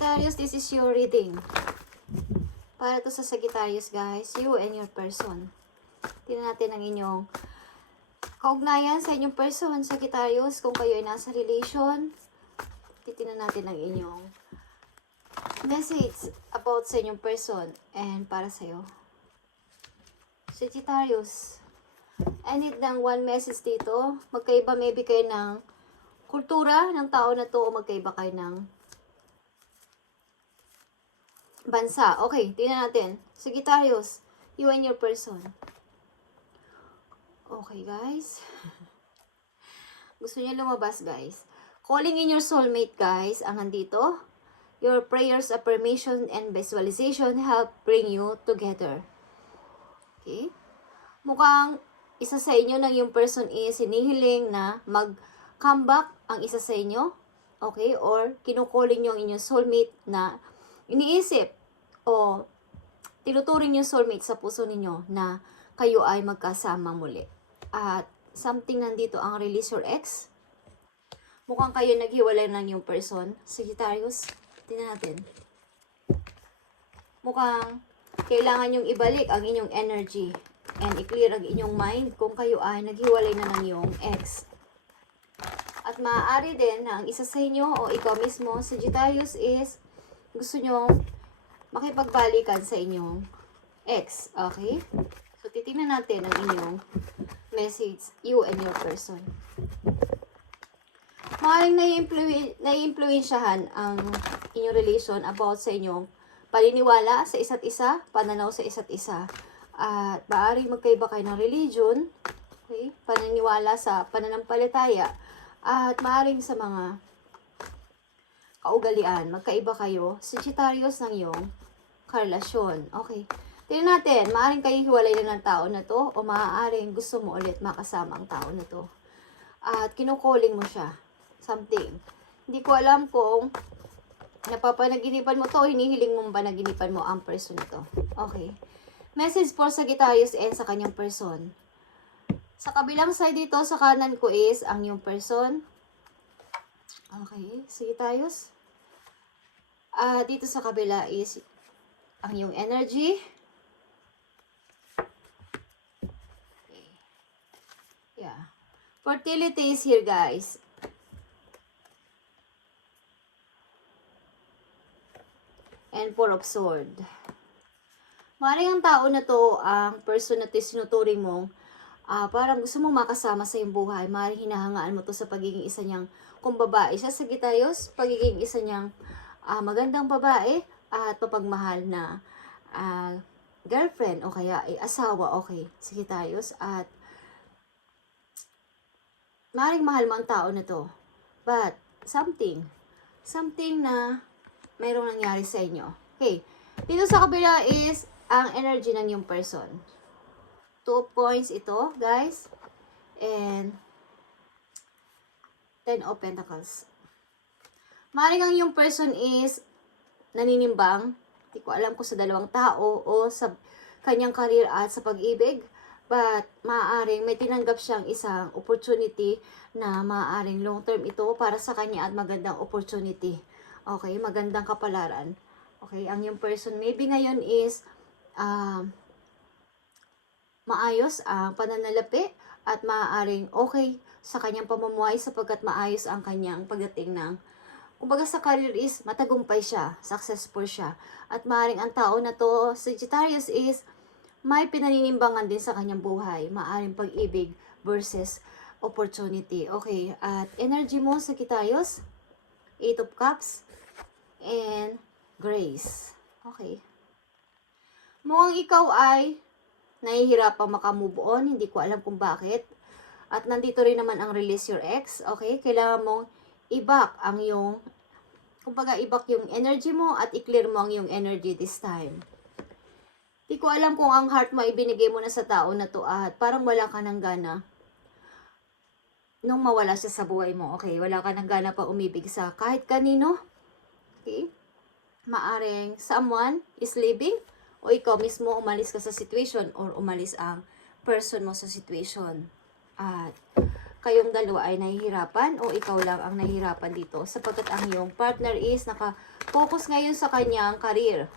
Sagittarius, this is your reading. Para to sa Sagittarius, guys. You and your person. Tingnan natin ang inyong kaugnayan sa inyong person, Sagittarius. Kung kayo ay nasa relation, titingnan natin ang inyong message about sa inyong person and para sa'yo. Sagittarius, I need ng one message dito. Magkaiba maybe kayo ng kultura ng tao na to o magkaiba kayo ng bansa. Okay, tingnan natin. Sagittarius, you and your person. Okay, guys. Gusto niya lumabas, guys. Calling in your soulmate, guys. Ang nandito. Your prayers, affirmation, and visualization help bring you together. Okay? Mukhang isa sa inyo ng yung person is hinihiling na mag-come back ang isa sa inyo. Okay? Or kinukuling nyo ang inyong soulmate na iniisip o tinuturing yung soulmate sa puso ninyo na kayo ay magkasama muli. At something nandito ang release your ex. Mukhang kayo naghiwalay ng yung person. Sagittarius, tingnan natin. Mukhang kailangan yung ibalik ang inyong energy and i-clear ang inyong mind kung kayo ay naghiwalay na ng yung ex. At maaari din na ang isa sa inyo o ikaw mismo, Sagittarius, is gusto nyo makipagbalikan sa inyong ex. Okay? So, titingnan natin ang inyong message, you and your person. Maaaring nai-influensyahan ang inyong relation about sa inyong paniniwala sa isa't isa, pananaw sa isa't isa. At maaaring magkaiba kayo ng religion, okay? Paniniwala sa pananampalataya, at maaaring sa mga kaugalian, magkaiba kayo, Sagittarius, ng iyong karelasyon. Okay. Tingnan natin, maaaring kayo hiwalay na ng tao na to, o maaaring gusto mo ulit makasama ang tao na to. At kinukuling mo siya. Something. Hindi ko alam kung napapanaginipan mo to, hinihiling mo ba naginipan mo ang person na to. Okay. Message for Sagittarius and sa kanyang person. Sa kabilang side dito, sa kanan ko is ang yung person. Okay, Sagittarius. Dito sa kabila is ang yung energy. Okay. Yeah. Fertility is here, guys. And Four of Swords. Maaaring ang tao na to, ang person na to, sinuturing mo, parang gusto mong makasama sa iyong buhay. Maaaring hinahangaan mo to sa pagiging isa niyang, kung babae siya, Sagittarius, pagiging isa niyang magandang babae at mapagmahal na girlfriend o kaya ay asawa. Okay, Sagittarius. At maaaring mahal mo ang tao na to. But, something na mayroong nangyari sa inyo. Okay, dito sa kabila is ang energy ng yung person. 2 points ito, guys. And 10 of Pentacles. Maaaring ang yung person is naninimbang. Hindi ko alam kung sa dalawang tao o sa kanyang career at sa pag-ibig. But maaaring may tinanggap siyang isang opportunity na maaaring long term ito para sa kanya at magandang opportunity. Okay, magandang kapalaran. Okay, ang yung person maybe ngayon is maayos ang pananalapi at maaaring okay sa kanyang pamumuhay sapagkat maayos ang kanyang pagdating ng, kumbaga sa career is matagumpay siya, successful siya. At maaaring ang tao na to, Sagittarius, is may pinaninimbangan din sa kanyang buhay. Maaaring pag-ibig versus opportunity. Okay, at energy mo, Sagittarius, 8 of Cups and Grace. Okay. Mukhang ikaw ay nahihirapang makamove on. Hindi ko alam kung bakit. At nandito rin naman ang release your ex. Okay? Kailangan mong i-back ang yung, kumbaga i-back yung energy mo at i-clear mo ang yung energy this time. Hindi ko alam kung ang heart mo ibinigay mo na sa tao na to at parang wala ka ng gana nung mawala siya sa buhay mo. Okay? Wala ka ng gana pa umibig sa kahit kanino. Okay? Maaring someone is leaving o ikaw mismo umalis ka sa situation or umalis ang person mo sa situation. At kayong dalawa ay nahihirapan o ikaw lang ang nahihirapan dito sapagkat ang iyong partner is naka-focus ngayon sa kanyang career.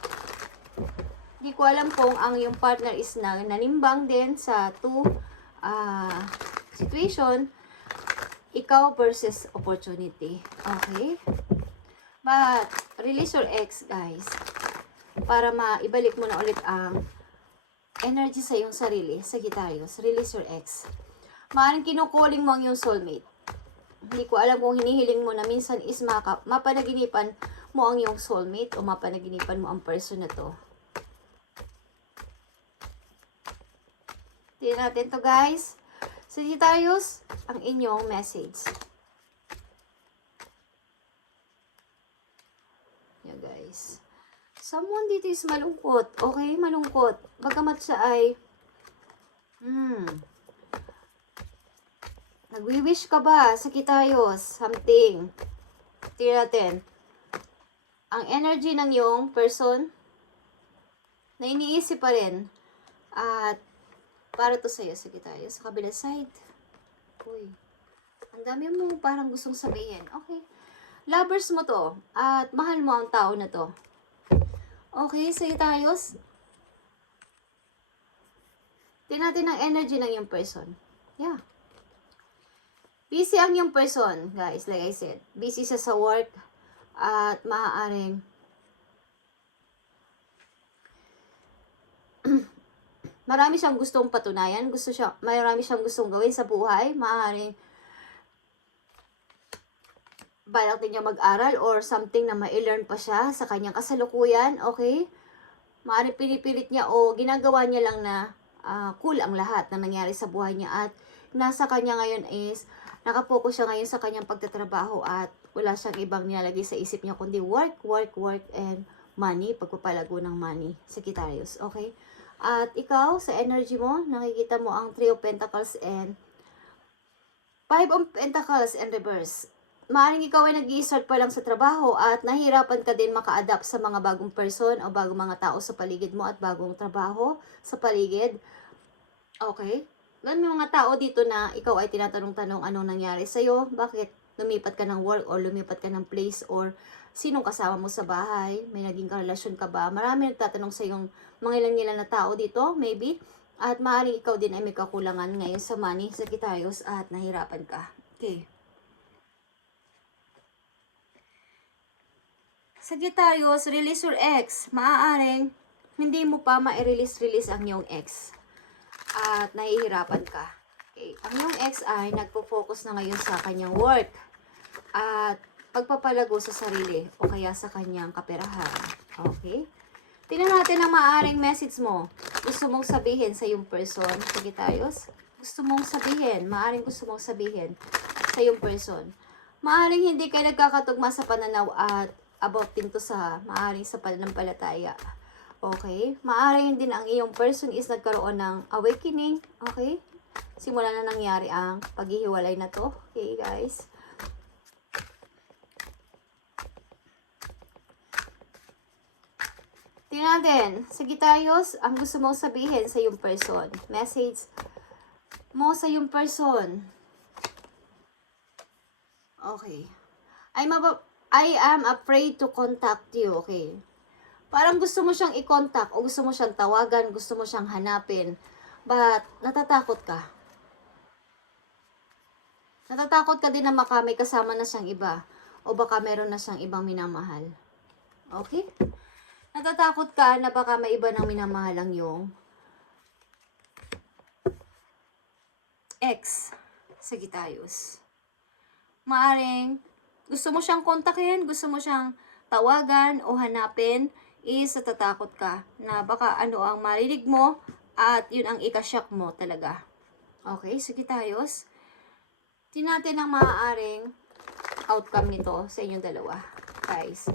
Hindi ko alam kung ang iyong partner is nanimbang din sa situation, ikaw versus opportunity. Okay? But, release your ex, guys. Para maibalik mo na ulit ang energy sa iyong sarili, Sagittarius. Release your ex. Maaaring kinukuling mo ang iyong soulmate. Hindi ko alam kung hinihiling mo na minsan is mapanaginipan mo ang iyong soulmate o mapanaginipan mo ang person na to. Tingnan natin to, guys. Sagittarius, ang inyong message. Yeah, guys. Someone dito is malungkot. Okay, malungkot. Bagamat siya ay nagwi-wish ka ba, Sagittarius? Something. Tingnan natin. Ang energy ng iyong person na iniisip pa rin. At para to sa'yo, Sagittarius. Sa kabilang side. Uy. Ang dami mo parang gustong sabihin. Okay. Lovers mo to. At mahal mo ang tao na to. Okay, Sagittarius. Tingnan natin ang energy ng iyong person. Yeah. Busy ang iyong person, guys. Like I said. Busy siya sa work. At maaaring marami siyang gustong patunayan. Marami siyang gustong gawin sa buhay. Maaaring balak din niya mag-aral or something na ma-learn pa siya sa kanyang kasalukuyan. Okay? Maaaring pinipilit niya o ginagawa niya lang na cool ang lahat na nangyari sa buhay niya. At nasa kanya ngayon is nakapokus siya ngayon sa kanyang pagtatrabaho at wala siyang ibang nilalagay sa isip niya kundi work, and money, pagpapalago ng money. Sagittarius. Okay? At ikaw, sa energy mo, nakikita mo ang 3 of Pentacles and 5 of Pentacles and reverse. Maaaring ikaw ay nag-i-start pa lang sa trabaho at nahihirapan ka din maka-adapt sa mga bagong person o bagong mga tao sa paligid mo at bagong trabaho sa paligid. Okay? May mga tao dito na ikaw ay tinatanong-tanong anong nangyari sa'yo, bakit lumipat ka ng work or lumipat ka ng place or sinong kasama mo sa bahay, may naging karelasyon ka ba? Marami nagtatanong sa yung mga ilan na tao dito, maybe. At maaaring ikaw din ay may kakulangan ngayon sa money, Sagittarius, at nahirapan ka. Okay. Sagittarius, release your ex. Maaaring hindi mo pa ma-release ang iyong ex. At nahihirapan ka. Okay. Ang iyong ex ay nagpo-focus na ngayon sa kanyang work. At pagpapalago sa sarili o kaya sa kanyang kaperahan. Okay? Tingnan natin ang maaaring message mo. Gusto mong sabihin sa iyong person, Sagittarius? Gusto mong sabihin, maaaring gusto mong sabihin sa iyong person. Maaaring hindi kayo nagkakatugma sa pananaw at about din to sa maaaring sa pananampalataya. Okay? Maaaring din ang iyong person is nagkaroon ng awakening. Okay? Simula na nangyari ang paghihiwalay na to. Okay, guys? Tingnan natin, Sagittarius, ang gusto mong sabihin sa iyong person. Message mo sa iyong person. Okay. I am afraid to contact you. Okay. Parang gusto mo siyang i-contact o gusto mo siyang tawagan, gusto mo siyang hanapin. But, natatakot ka. Natatakot ka din na baka may kasama na siyang iba. O baka meron na siyang ibang minamahal. Okay? Natatakot ka na baka may iba nang minamahal ang iyong ex, Sagittarius. Maaring gusto mo siyang kontakin, gusto mo siyang tawagan o hanapin, is natatakot ka na baka ano ang marinig mo at yun ang ikashock mo talaga. Okay, Sagittarius. Tingnan natin ang maaaring outcome nito sa inyong dalawa, guys.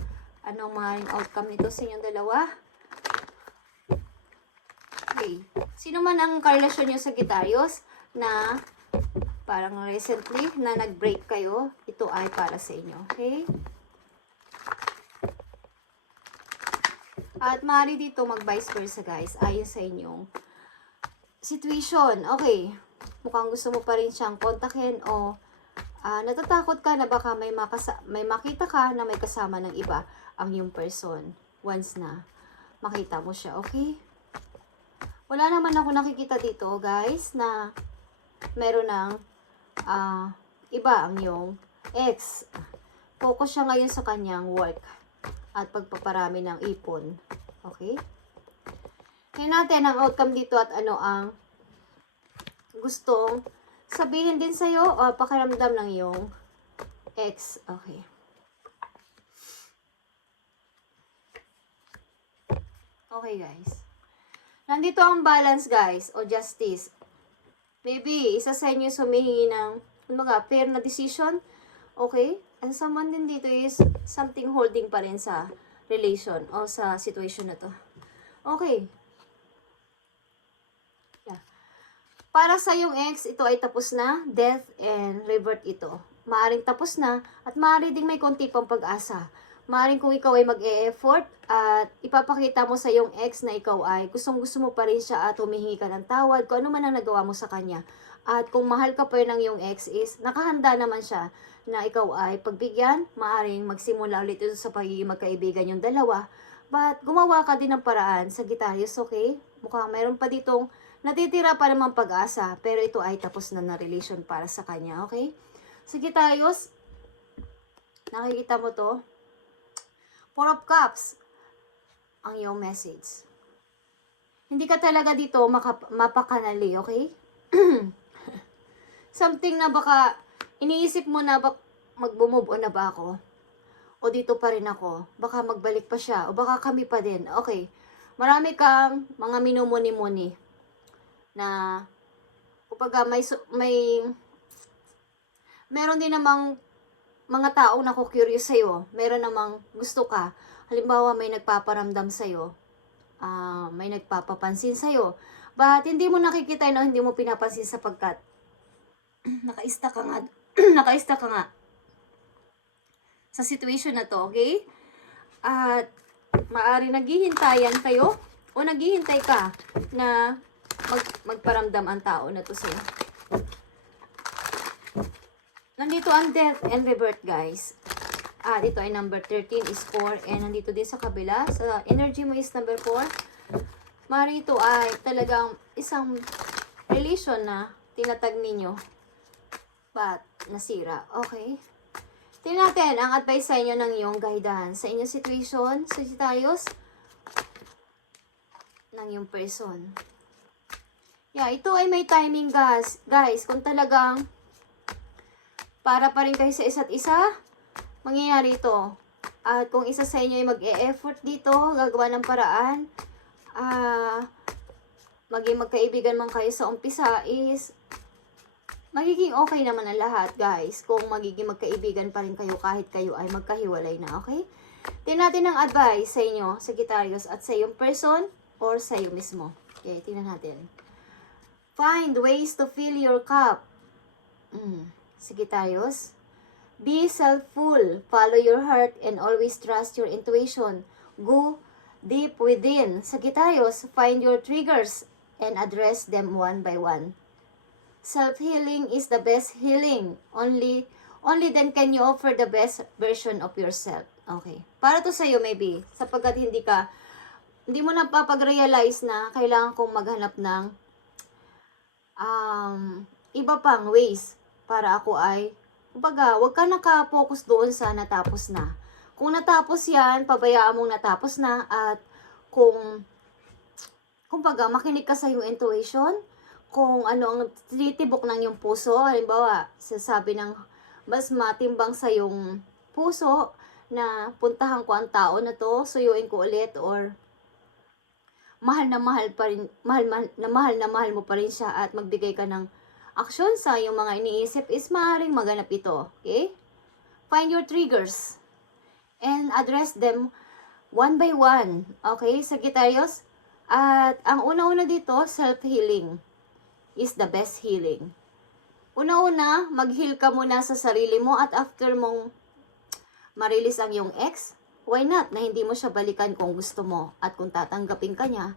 Anong maaaring outcome nito sa inyong dalawa? Okay. Sino man ang karelasyon nyo sa Sagittarius na parang recently na nag-break kayo, ito ay para sa inyo. Okay? At maaari dito mag-vice versa, guys, ayon sa inyong situation. Okay. mukhang gusto mo pa rin siyang kontakin o natatakot ka na baka may makita ka na may kasama ng iba ang yung person once na makita mo siya, okay? Wala naman ako nakikita dito, guys, na meron ng iba ang yung ex. Focus siya ngayon sa kanyang work at pagpaparami ng ipon. Okay? Tingnan natin ang outcome dito at ano ang gustong sabihin din sa'yo o pakiramdam ng iyong ex. Okay. Okay, guys. Nandito ang balance, guys, o justice. Maybe, isa sa inyo sumihingi ng fair na decision. Okay? And someone din dito is something holding pa rin sa relation o sa situation na to. Okay. Yeah. Para sa yung ex, ito ay tapos na. Death and revert ito. Maaring tapos na at maaring ding may konti pang pag-asa. Maaring kung ikaw ay mag-e-effort at ipapakita mo sa yung ex na ikaw ay gustong-gusto mo pa rin siya at humihingi ka ng tawad kung ano man ang nagawa mo sa kanya. At kung mahal ka pa rin ng yung ex is nakahanda naman siya na ikaw ay pagbigyan, maaring magsimula ulit ito sa pagiging magkaibigan yung dalawa. But gumawa ka din ng paraan sa Sagittarius, okay? Mukhang mayroon pa ditong natitira pa namang pag-asa pero ito ay tapos na relation para sa kanya, okay? Sagittarius, nakikita mo to? Four of Cups ang iyong message. Hindi ka talaga dito mapakanali, okay? Something na baka iniisip mo na mag-move on na ba ako? O dito pa rin ako? Baka magbalik pa siya? O baka kami pa din? Okay. Marami kang mga minumuni-muni na kapag meron din namang mga taong naku-curious sa'yo, meron namang gusto ka, halimbawa may nagpaparamdam sa'yo, may nagpapapansin sa'yo, but hindi mo nakikita o hindi mo pinapansin sapagkat naka-stuck ka nga, naka-stuck ka nga sa situation na to, okay? At maaari naghihintayan kayo o naghihintay ka na magparamdam ang tao na to sa'yo. Nandito ang death and rebirth, guys. Dito ay number 13 is 4. And nandito din sa kabila. Sa energy mo is number 4. Marito ay talagang isang relation na tinatag ninyo. But nasira. Okay. Tingnan natin ang advice sa inyo ng iyong guidance. Sa inyong situation, Sagittarius, ng iyong person. Yeah, ito ay may timing, guys. Kung talagang para pa rin kayo sa isa't isa, mangyayari ito. At kung isa sa inyo ay mag-e-effort dito, gagawa ng paraan, maging magkaibigan man kayo sa umpisa is, magiging okay naman ang lahat, guys. Kung magiging magkaibigan pa rin kayo kahit kayo ay magkahiwalay na, okay? Tingnan natin ang advice sa inyo, Sagittarius, at sa iyong person or sa iyo mismo. Okay, tingnan natin. Find ways to fill your cup. Sagittarius, be self-full, follow your heart, and always trust your intuition. Go deep within. Sagittarius, find your triggers and address them one by one. Self-healing is the best healing. Only then can you offer the best version of yourself. Okay. Para to sa'yo maybe, sapagkat hindi mo napapag-realize na kailangan kong maghanap ng iba pang ways para ako ay, kumbaga, huwag ka naka-focus doon sa natapos na. Kung natapos yan, pabayaan mong natapos na at kumbaga, makinig ka sa iyong intuition, kung ano ang tinitibok ng iyong puso, halimbawa, sasabi ng mas matimbang sa iyong puso na puntahan ko ang tao na to, suyuin ko ulit, or mahal na mahal mo pa rin siya at magbigay ka ng aksyon sa iyong mga iniisip is maaaring maganap ito. Okay? Find your triggers and address them one by one. Okay, Sagittarius? At ang una-una dito, self-healing is the best healing. Una-una, mag-heal ka muna sa sarili mo at after mong marilis ang iyong ex, why not na hindi mo siya balikan kung gusto mo at kung tatanggapin ka niya,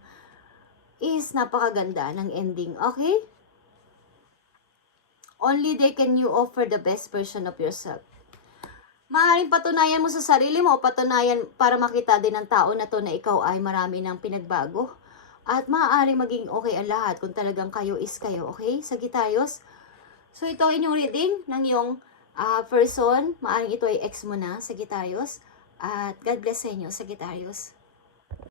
is napakaganda ng ending. Okay? Only they can you offer the best version of yourself. Maaaring patunayan mo sa sarili mo o patunayan para makita din ng tao na to na ikaw ay marami ng pinagbago. At maaaring maging okay ang lahat kung talagang kayo is kayo, okay? Sagittarius. So ito ang inyong reading ng iyong person. Maaaring ito ay ex mo na, Sagittarius. At God bless sa inyo, Sagittarius.